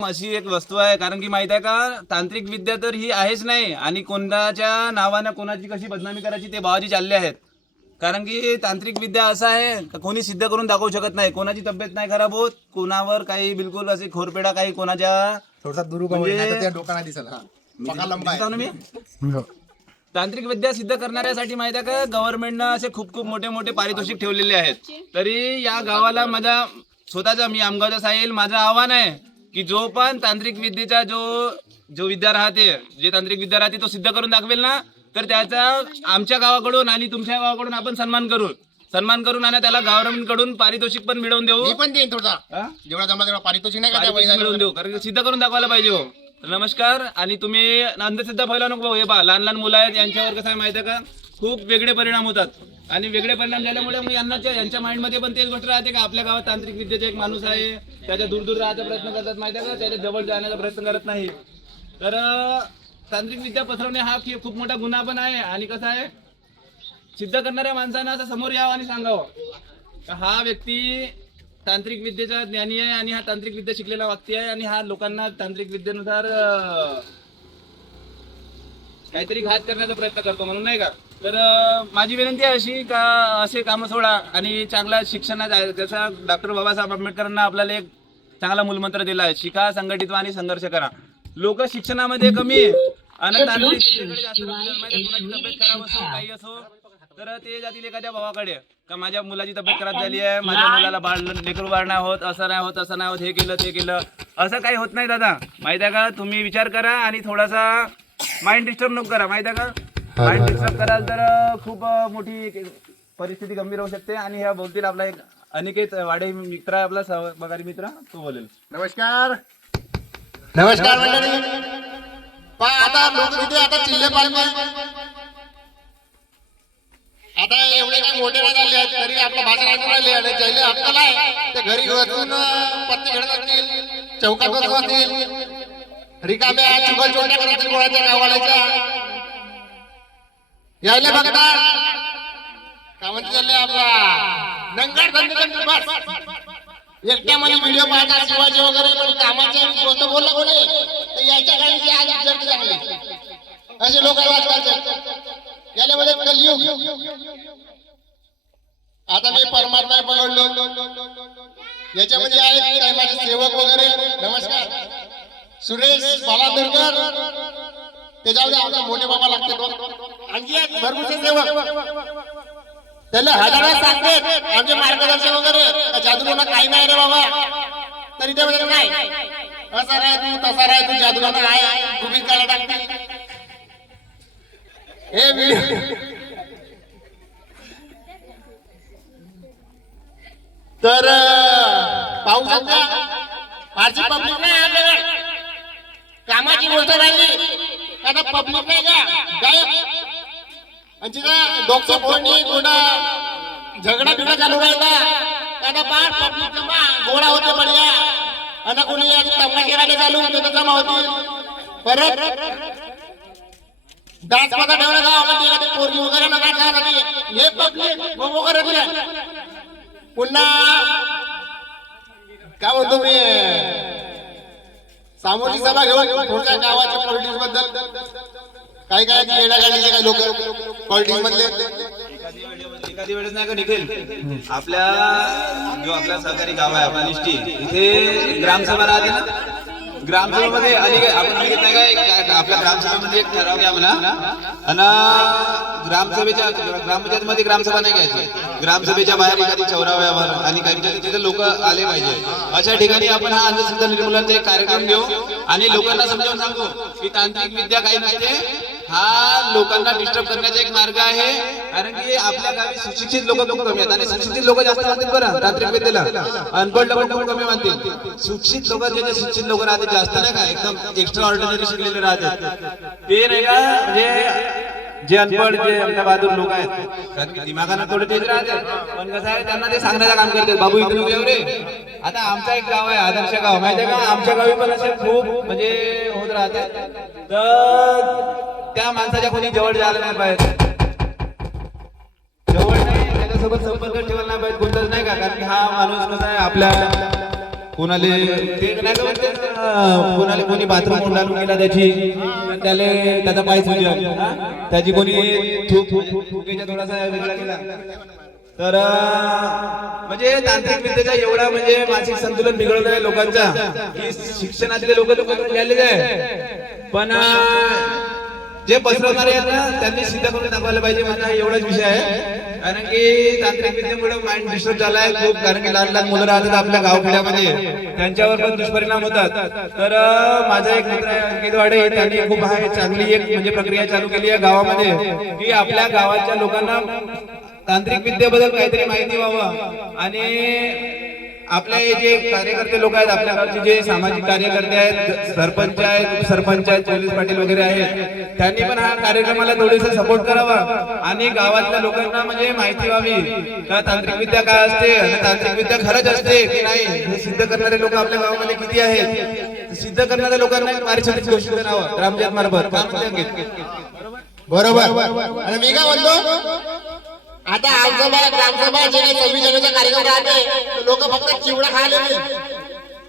अशी एक वस्तू आहे कारण की माहीत आहे का तांत्रिक विद्या तर ही आहेच नाही आणि कोणाच्या नावानं कोणाची कशी बदनामी करायची ते भावाची चालले आहेत. कारण की तांत्रिक विद्या असं आहे का कोणी सिद्ध करून दाखवू शकत नाही कोणाची तब्येत नाही खराब होत कोणावर काही बिलकुल असे खोरपेडा काही कोणाच्या थोडासा दुरू म्हणजे- नाही तर त्या डोकाना दिसल हा. पका लंबा दिसतो ना मी आहे तांत्रिक विद्या सिद्ध करणाऱ्यासाठी माहीत आहे का गव्हर्नमेंटनं असे खूप खूप मोठे मोठे पारितोषिक ठेवलेले आहेत. तरी या गावाला माझा स्वतःचा मी आमगावचा साहेल माझं आव्हान आहे की जो पण तांत्रिक विद्येचा जो जो विद्या राहते जे तांत्रिक विद्या राहते तो सिद्ध करून दाखवेल ना तर त्याचा आमच्या गावाकडून आणि तुमच्या गावाकडून आपण सन्मान करू. सन्मान करून आणि त्याला गव्हर्नमेंटकडून पारितोषिक पण मिळवून देऊ. मी पण देईन थोडा. हा? जेवढा जमला तेवढा. पारितोषिक नाही का त्या पारितोषिक मिळवून देऊ कारण की सिद्ध करून दाखवायला पाहिजे हो. नमस्कार आणि तुम्ही अंधश्रद्धा फैलावू नको भाऊ हे पहा लहान लहान मुलं आहेत यांच्यावर कसं आहे माहिती आहे का? खूप वेगळे परिणाम होतात. आणि वेगळे परिणाम झाल्यामुळे मग यांना यांच्या माइंडमध्ये पण तेच गोष्ट राहते का आपल्या गावात तांत्रिक विद्येचा एक माणूस आहे त्याच्या दूर दूर राहायचा प्रयत्न करतात माहिती आहे का? त्याच्याजवळ जाण्याचा प्रयत्न करत नाही. तर तांत्रिक विद्या पसरवणे हा खूप मोठा गुन्हा पण आहे. आणि कसं आहे? सिद्ध करणाऱ्या माणसांना समोर यावं आणि सांगावं. हा व्यक्ती तांत्रिक विद्येचा ज्ञानी आहे आणि हा तांत्रिक विद्या शिकलेला व्यक्ती आहे आणि हा लोकांना तांत्रिक विद्येनुसार अं, काहीतरी घात करण्याचा प्रयत्न करतो म्हणून नाही का? तर अं, माझी विनंती आहे अशी का असे कामं सोडा आणि चांगला शिक्षणात आहे जसा डॉक्टर बाबासाहेब आंबेडकरांना आपल्याला एक चांगला मूलमंत्र दिला आहे शिका संघटित व्हा आणि संघर्ष करा. लोक शिक्षणामध्ये कमी आहे. आणि तांत्रिक विद्येकडे जास्त लक्ष देतात. माहिती आहे, कोणाची तब्येत खराब असो काही असो तर ते जातील एखाद्या भावाकडे. का माझ्या मुलाची तब्येत खराब झाली आहे माझ्या मुलाला बाळ लेकरू बाळ नाही होत असं नाही होत असं नाही होत हे केलं ते केलं. असं काही होत नाही दादा. माहीत आहे का? तुम्ही विचार करा आणि थोडासा माइंड डिस्टर्ब नको करा. माहीत आहे का? माइंड डिस्टर्ब कराल तर खूप मोठी परिस्थिती गंभीर होऊ शकते आणि ह्या बोलतील आपला एक अनिकेत वाडे मित्र आहे आपला सहकारी मित्र तो बोलेल. नमस्कार. नमस्कार मंडळी. पहा आता लोक किती आता चिल्ले पाहिजे आता एवढे काही मोठे झाले आहेत तरी आपलं भाषण ऐकून राहिले आणि जैले अक्कल आहे ते घरी बसून पत्ते खेळत असतील चौकात बसत असतील रिकाम्या चुगल चोट्या करत असतील कोणाच्या गावाड्याच्या यायला बघता. का म्हणते चालले आपला. नंगर धंदे बस. एकट्या मध्ये व्हिडिओ पाहता शिवाजी वगैरे पण कामाची गोष्ट बोलला कोणी? तर याच्या गाडीची आज विचारते चांगली असे लोक वाचवायचे याला मध्ये कलियुग आता मी परमात्मा बघडलो याच्यामध्ये आहेत काही माझे सेवक वगैरे? नमस्कार. सुरेश बालादरकर. त्याच्यामध्ये आपला मोठे बाबा लागते आणखी एक भरपूरचे सेवक. त्याला हजारा सांगते आमचे मार्गदर्शक वगैरे. जादूला काही नाही रे बाबा. तरी ते म्हणजे काय? असा राय तू तसा राय तू जादूला काय? तू बी टाकते हे व्हिडिओ तर पाहू शकता फारशी पब्लिक नाही कामाची गोष्ट राहिली. आता पब्लिक नाही का? गायब. आणि तिथं डोकं फोडणी कुठं झगडा बिगडा चालू राहिला. आता पार पब्लिक जमा गोळा होते बढिया. आणि कोणी तमाशे राहिले चालू होते जमा होती परत डान्समध्ये ठेवलं का म्हणजे एखादी पोरगी वगैरे नका झाला हे पब्लिक वगैरे दिलं. पुन्हा काय म्हणतो मी? सामोरची सभा घेऊन थोडक्या गावाच्या पॉलिटिक्सबद्दल. काही काय येण्यागाडीचे काही लोक पॉलिटिक्स मधले. एखादी वेळेस नाही का निखिल? आपल्या जो आपला सहकारी गाव आहे आपला निष्ठी इथे ग्रामसभा राहते ना? ग्रामसभेमध्ये अलीकडे आपण नाही काय आपल्या ग्रामसभेमध्ये एक ठराव घ्या म्हणा. आणि ग्रामसभेच्या ग्रामपंचायतमध्ये ग्रामसभा नाही घ्यायची. ग्रामसभेच्या बाहेर एखादी चौराव्यावर आणि काही तिथे लोक आले पाहिजे. अशा ठिकाणी आपण हा अंधश्रद्धा निर्मूलनाचा एक कार्यक्रम घेऊ आणि लोकांना समजावून सांगू की तांत्रिक विद्या काही नसते. हा लोकांना डिस्टर्ब करण्याचा एक मार्ग आहे. कारण की आपल्या गावी सुशिक्षित लोक खूप कमी आहेत. आणि सुशिक्षित लोक जास्त मानतील बरं रात्री विद्येला. अनपढ लोक खूप कमी मानतील सुशिक्षित लोक जे शिक्षित लोक राहते जास्त नाही का एकदम एक्स्ट्रा ऑर्डिनरी शिकलेले राहतात. ते नाही का जे जे अनपढ जे आमच्या बाजूला लोक आहेत. कारण की दिमागानं थोडे तेज राहते. पण कसं आहे त्यांना ते सांगण्याचं काम करतात. बाबू इकडे एवढे रे. आता आमचा एक गाव आहे आदर्श गाव. माहिती का? आमच्या गावी पण असे खूप म्हणजे होत राहतात तर त्या माणसाच्या कोणी जवळ जायला नाही पाहिजे. जवळ नाही त्याच्यासोबत संपर्क ठेवायला नाही पाहिजे. कोणताच नाही का? कारण की हा माणूस कसा आहे आपल्या कोणाले ते कोणी बाथरूम उंडाळून गेला त्याची? त्याला त्याचा पाय सुजल म्हणजे, त्याची कोणी थूक थोडासा वेगळा तर म्हणजे तांत्रिक विद्येचा एवढा म्हणजे मानसिक संतुलन बिघडत आहे लोकांचा की शिक्षणातले लोक लोक झालेले आहे. पण जे पसरवणारे आहेत ना त्यांनी सिद्ध करून दाखवायला पाहिजे माझा एवढाच विषय आहे. कारण की तांत्रिक विद्येमुळे माइंड डिस्टर्ब झालाय खूप कारण की लहान लहान मुलं राहतात आपल्या गावखेड्यामध्ये. त्यांच्यावर पण दुष्परिणाम होतात. तर माझा एक मित्र अंकित वाडे त्यांनी खूप आहे चांगली एक म्हणजे प्रक्रिया चालू केली आहे गावामध्ये की आपल्या गावाच्या लोकांना तांत्रिक विद्येबद्दल काहीतरी माहिती व्हावं. आणि आपले जे कार्यकर्ते लोक आहेत आपल्या जे सामाजिक कार्यकर्ते आहेत सरपंच आहेत उपसरपंच आहेत पोलीस पाटील वगैरे आहेत त्यांनी पण हा कार्यक्रमाला थोडेसे सपोर्ट करावा. आणि गावातल्या लोकांना म्हणजे माहिती व्हावी का तांत्रिक विद्या काय असते तांत्रिक विद्या खरंच असते की नाही? हे सिद्ध करणारे लोक आपल्या गावामध्ये किती आहेत? सिद्ध करणाऱ्या लोकांना पारिश्रमिक घोषित करावं ग्रामपंचायत मार्फत. बरोबर. मी काय म्हणतो आता आमसभा ग्रामसभा जे काही सव्वीस जानेवारीचा कार्यक्रम राहते लोक फक्त चिवडा खायला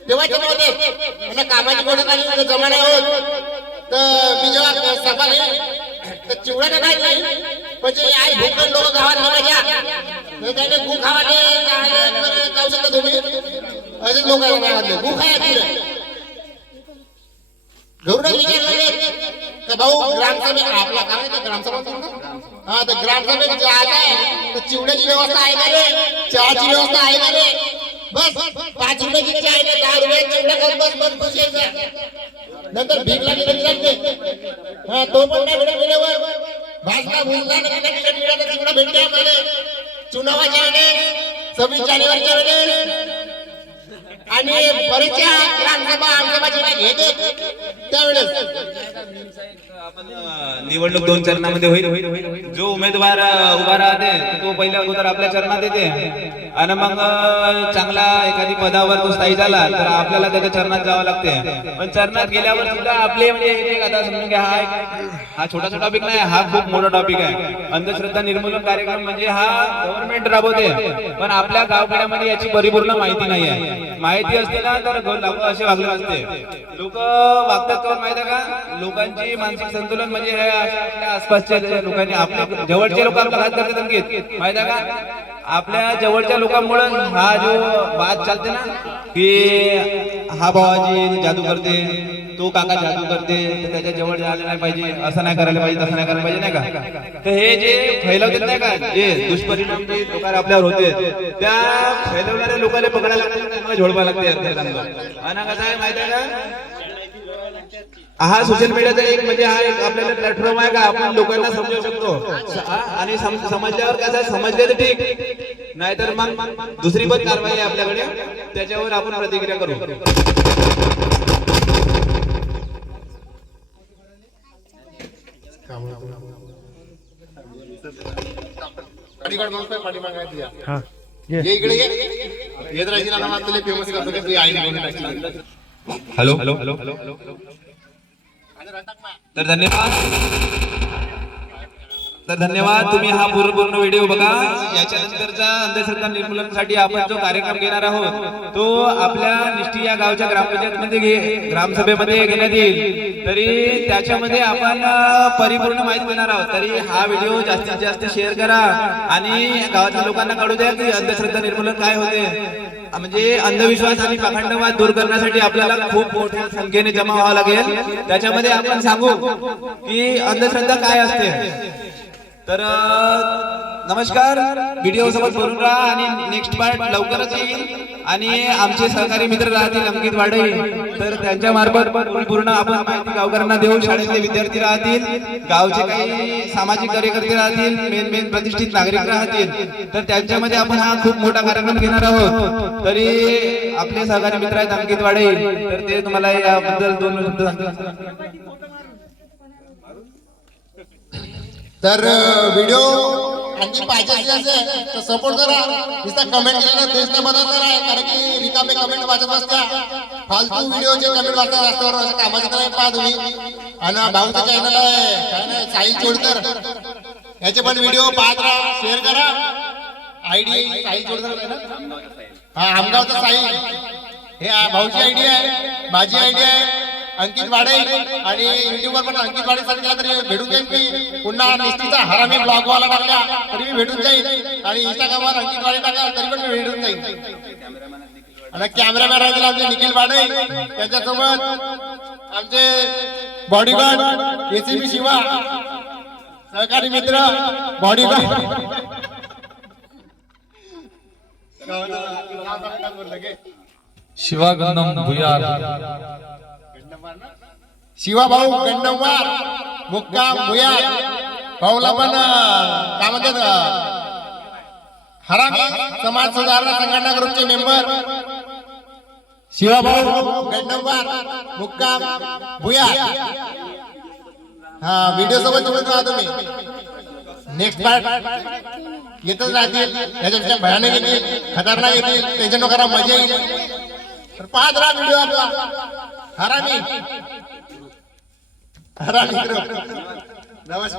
तेव्हा ते होते आणि कामाची गोष्ट नाही जमा नाही होत. तर मी जेव्हा सभा घेईन तर चिवडा तर नाही नाही पण जे आई भूक लोक गावात म्हणायच्या तर त्याने भूक खावाले जाऊ शकता तुम्ही. असेच लोक गावातले भूक गौरव का भाऊ ग्रामसभे आपला काय ग्रामसभा हा तर ग्रामसभेत जे आहे. तर चिवड्याची व्यवस्था आहे का रे? चहाची व्यवस्था आहे का रे? बस पाच रुपयाची चहा आहे? ना दहा रुपये चिवडा खाऊन बस बस खुश यायचं नंतर भीक लागली तरी लागते हा तो पण नाही भेटत वेळेवर भाजला ना भेटते आम्हाला? चुनावाच्या वेळेस सव्वीस जानेवारीच्या वेळेस. आणि ग्रामसभा घेते त्यावेळेस आपण निवडणूक दोन चरणामध्ये होईल. जो उमेदवार उभा राहते तो पहिल्या अगोदर आपल्या चरणात येते. आणि मग चांगला एखादी पदावर तो स्थायी झाला तर आपल्याला त्याच्या चरणात जावं लागते. पण चरणात गेल्यावर सुद्धा आपले म्हणजे आता समजून घ्या हा हा छोटा छोटा टॉपिक नाही हा खूप मोठा टॉपिक आहे. अंधश्रद्धा निर्मूलन कार्यक्रम म्हणजे हा गव्हर्नमेंट राबवते. पण आपल्या गावखेड्यामध्ये याची परिपूर्ण माहिती नाही आहे. माहिती असते ना तर लोक असे वागले असते. लोक वागतात कोण माहिती आहे का? लोकांची मानसिक संतुलन म्हणजे हे आसपासच्या लोकांनी आपल्या जवळच्या लोकांना आपला घात करतात अंकित माहिती आहे का? आपल्या जवळच्या लोकांमुळे हा जो वाद चालते ना की हा भावाजी जादू करते तो काका जादू करते तर त्याच्याजवळ जायला नाही पाहिजे असं नाही करायला पाहिजे तसं नाही करायला पाहिजे नाही का? तर हे जे फैलवते नाही का? जे दुष्परिणाम जे लोकांना आपल्यावर होते त्या फैलवणाऱ्या लोकांना पकडायला लागते त्यांना झोडवा लागते आणि कसं आहे माहिती आहे का? हा सोशल मीडियाचा एक म्हणजे हा एक आपल्याला प्लॅटफॉर्म आहे का? आपण लोकांना समजू शकतो. हा, आणि सम- समजल्यावर कसं आहे, समजले तर ठीक. नाहीतर मग दुसरी पण कारवाई आहे आपल्याकडे. त्याच्यावर आपण प्रतिक्रिया करू. इकडे टाकली. हॅलो हॅलो हॅलो तर धन्यवाद तर धन्यवाद तुम्ही हा पूर्ण पूर्ण व्हिडिओ बघा. याच्यानंतरचा अंधश्रद्धा निर्मूलनासाठी आपण जो कार्यक्रम घेणार आहोत तो आपल्या निष्ठी या गावच्या ग्रामपंचायत मध्ये घे ग्रामसभेमध्ये घेण्यात येईल. तरी त्याच्यामध्ये आपण परिपूर्ण माहिती देणार आहोत. तरी हा व्हिडिओ जास्तीत जास्त शेअर करा आणि गावाच्या लोकांना कळू द्या की अंधश्रद्धा निर्मूलन काय होते. म्हणजे अंधविश्वास आणि पाखंडवाद दूर करण्यासाठी आपल्याला खूप मोठ्या संख्येने जमा व्हावं लागेल. त्याच्यामध्ये आपण सांगू की अंधश्रद्धा काय असते? तर नमस्कार. व्हिडिओ सोबत बोलून राहा आणि नेक्स्ट पार्ट लवकरच येईल. आणि आमचे सहकारी मित्र राहतील अंकित वाडे. तर त्यांच्या मार्फत पूर्ण आपण माहिती गावकऱ्यांना देऊ शाळेतले विद्यार्थी राहतील. गावचे काही सामाजिक कार्यकर्ते राहतील. मेन मेन प्रतिष्ठित नागरिक राहतील. तर त्यांच्यामध्ये आपण हा खूप मोठा कार्यक्रम घेणार आहोत. तरी आपले सहकारी मित्र आहेत अंकित वाडे. तर ते तुम्हाला याबद्दल दोन शब्द सांगतील. तर व्हिडिओ आणखी पाहिजे असेल तर सपोर्ट करा. नुसतं कमेंट केल्यानं तेच नाही बदलणार आहे कारण की रिकामे कमेंट वाचत बसता फालतू व्हिडिओचे कमेंट वाचता रस्त्यावर असं कामाचं नाही पहा तुम्ही. आणि भाऊचं चॅनल आहे. काय नाही साहिल चोडकर. याचे पण व्हिडिओ पाहत राहा शेअर करा. आयडी साहिल चोडकर हा आमगावचा साहिल. हे भाऊची आयडिया आहे माझी आयडिया आहे. अंकित वाडे आणि युट्यूबवर पण अंकित वाडे सर्च केला तरी भेटून जाईल मी. पुन्हा निष्ठीचा हरामी ब्लॉग वाला टाकला तरी मी भेटून जाईल आणि इंस्टाग्रामवर अंकित वाडे टाकला तरी पण मी भेटून जाईल आणि कॅमेरामॅन राहतील आमचे निखिल वाडे त्याच्यासोबत आमचे बॉडीगार्ड एसीबी शिवा सहकारी मित्र बॉडीगार्ड शिवा गंधम भुयार. शिवा भाऊ गंडवार मुक्काम भुया भाऊला पण काय म्हणतात हरामी समाज सुधारणा संघटना ग्रुपचे मेंबर शिवा भाऊ गंडवार मुक्काम भुया हा व्हिडिओ सोबत सोबत राहा तुम्ही. नेक्स्ट पार्ट येतच राहतील. याच्यापेक्षा भयानक येतील खतरनाक येतील टेन्शन नको करा मजा येईल. तर पाहत राहा व्हिडिओ आपला. हरामी हरामी group. नमस्कार